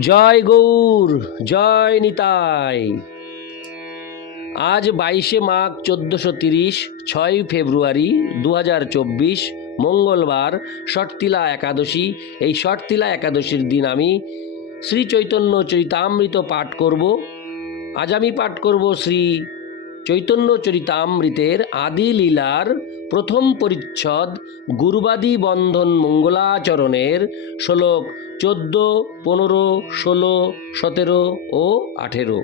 জয় গৌর, জয় নিতাই। আজ বাইশে মাঘ চোদ্দশো তিরিশ, ছয় ফেব্রুয়ারি দু চব্বিশ, মঙ্গলবার ষটতিলা একাদশী। এই ষটতিলা একাদশীর দিন আমি শ্রী চৈতন্য চৈতামৃত পাঠ করব। আজ আমি পাঠ করব শ্রী চৈতন্য চরিতামৃতের আদি লীলার প্রথম পরিচ্ছদ গুরুবাদী বন্ধন মঙ্গলাচরণের শ্লোক চোদ্দ, পনেরো, ষোলো, সতেরো ও আঠেরো।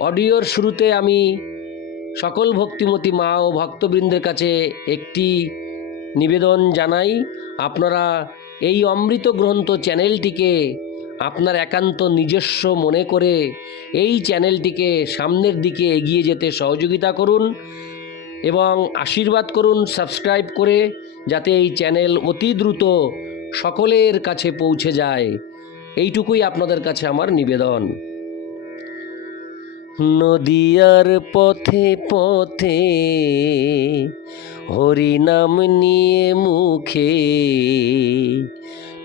অডিওর শুরুতে আমি সকল ভক্তিমতী মা ও ভক্তবৃন্দের কাছে একটি নিবেদন জানাই। আপনারা এই অমৃত গ্রন্থ চ্যানেলটিকে আপনার একান্ত নিজস্ব মনে করে এই চ্যানেলটিকে সামনের দিকে এগিয়ে যেতে সহযোগিতা করুন এবং আশীর্বাদ করুন, সাবস্ক্রাইব করে যাতে এই চ্যানেল অতি দ্রুত সকলের কাছে পৌঁছে যায়। এইটুকুই আপনাদের কাছে আমার নিবেদন। নদিয়ার পথে পথে হরিনাম নিয়ে মুখে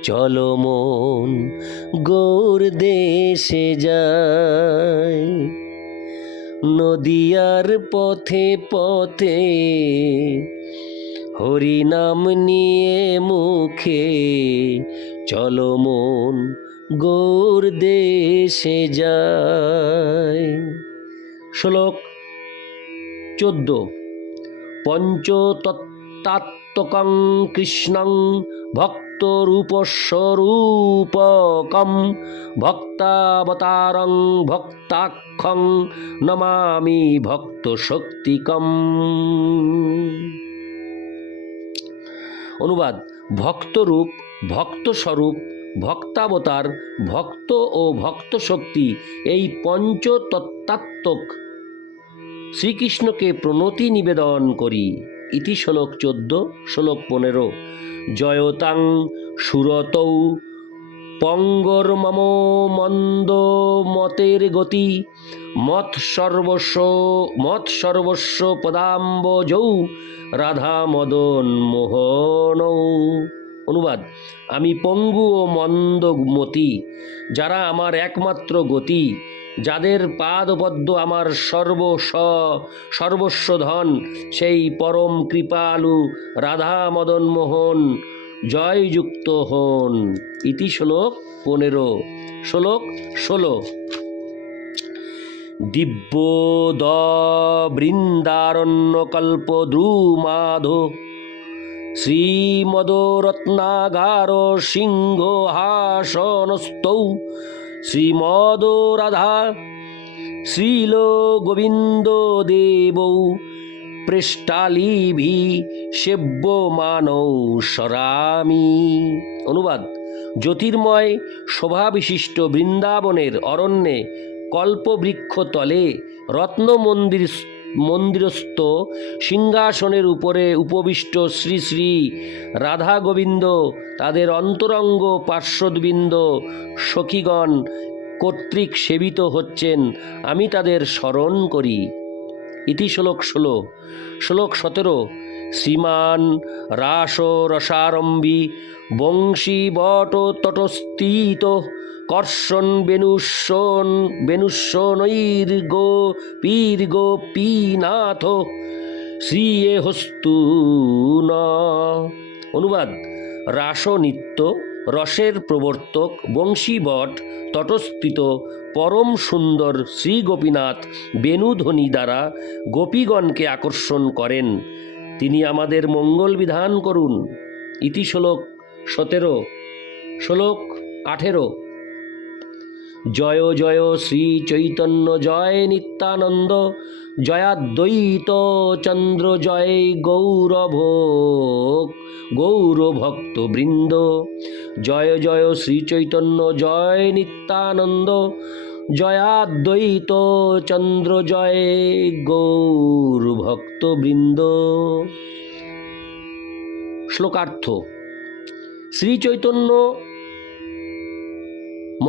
চলো মন গৌর দেশে যায় নদিয়ার পথে পথে হরিনাম নিয়ে মুখে চলো মন গৌর দেশে যায় শ্লোক চোদ্দ, পঞ্চতত্ত্বাত্মকং কৃষ্ণং ভক্তরূপস্বরূপকম ভক্তাবতারং ভক্তাক্ষং নমামি ভক্ত শক্তিকম অনুবাদ ভক্তরূপ ভক্তস্বরূপ ভক্তাবতার ভক্ত ও ভক্ত শক্তি এই পঞ্চতত্ত্বাত্মক শ্রীকৃষ্ণকে প্রণতি নিবেদন করি ইতি শ্লোক চোদ্দ, শ্লোক পনেরো। জয়তাং সুরতৌ পঙ্গর মম মন্দ মতের গতি। মত সর্বস্ব মত সর্বস্ব পদাম্বজৌ, রাধা মদন মোহনৌ। অনুবাদ, আমি পঙ্গু ও মন্দ মন্দমতি যারা আমার একমাত্র গতি। যাদের পাদপদ্ম আমার সর্বস্ব সর্বস্ব ধন, সেই পরম কৃপালু রাধা মদন মোহন, জয়যুক্ত হন। ইতি শ্লোক পনেরো। শ্লোক ষোলো। দিব্যদ বৃন্দারণ্যকল্প দ্রুমাধো শ্রীমদরত্নাগার সিংহাসনস্থৌ শ্রীমদ রাধা শ্রীল গোবিন্দ দেব পৃষ্ঠালিভি সেব্যমানৌ সরামি। অনুবাদ, জ্যোতির্ময় শোভাবিশিষ্ট বৃন্দাবনের অরণ্যে কল্পবৃক্ষতলে রত্নমন্দির রত্ন মন্দির মন্দিরস্থ সিংহাসনের উপরে উপবিষ্ট শ্রী শ্রী রাধা গোবিন্দ, তাদের অন্তরঙ্গ পার্শ্বদবৃন্দ, সখীগণ কর্তৃক সেবিত হচ্ছেন। আমি তাদের স্মরণ করি। ইতি শ্লোক ষোলো। শ্লোক সতেরো। শ্রীমান রাস রসারম্ভী বংশী বট তটস্থিত কর্ষণ বেনুষণ, বেনুষণৈর গো পীর গোপীনাথ শ্রীয়ে হস্তু ন। অনুবাদ রাস নিত্য রসের প্রবর্তক, বংশীবট, তটস্থিত, পরম সুন্দর শ্রী গোপীনাথ বেণুধ্বনি দ্বারা গোপীগণকে আকর্ষণ করেন। তিনি আমাদের মঙ্গল বিধান করুন। ইতি শ্লোক সতেরো। শ্লোক আঠেরো। জয় জয় শ্রী চৈতন্য, জয় নিত্যানন্দ, জয়াদ্বৈত চন্দ্র, জয় গৌরভ গৌরভক্ত বৃন্দ জয় জয় শ্রী চৈতন্য, জয় নিত্যানন্দ, জয়াদ্বৈত চন্দ্র, জয় গৌর ভক্তবৃন্দ। শ্লোকার্থ, শ্রী চৈতন্য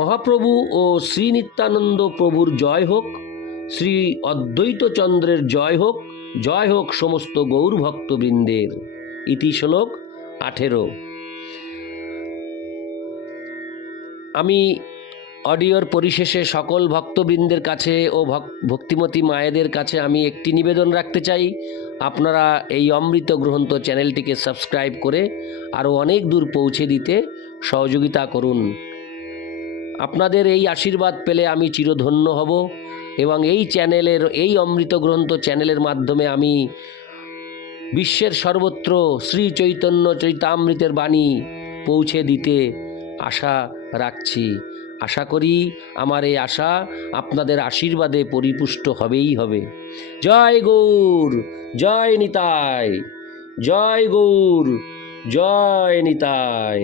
মহাপ্রভু ও শ্রী নিত্যানন্দ প্রভুর জয় হোক, শ্রী অদ্বৈত চন্দ্রের জয় হোক জয় হোক সমস্ত গৌর ভক্তবৃন্দের ইতি শ্লোক আঠেরো। আমি অডিওর পরিশেষে সকল ভক্তবৃন্দের কাছে ও ভক- ভক্তিমতী মায়েদের কাছে আমি একটি নিবেদন রাখতে চাই। আপনারা এই অমৃত গ্রন্থ চ্যানেলটিকে সাবস্ক্রাইব করে আরও অনেক দূর পৌঁছে দিতে সহযোগিতা করুন। আপনাদের এই আশীর্বাদ পেলে আমি চিরধন্য হব এবং এই চ্যানেলের, এই অমৃত গ্রন্থ চ্যানেলের মাধ্যমে আমি বিশ্বের সর্বত্র শ্রী চৈতন্য চৈতামৃতের বাণী পৌঁছে দিতে আশা রাখছি। আশা করি আমার এই আশা আপনাদের আশীর্বাদে পরিপুষ্ট হবেই হবে। জয় গৌর, জয় নিতাই, জয় গৌর, জয় নিতাই।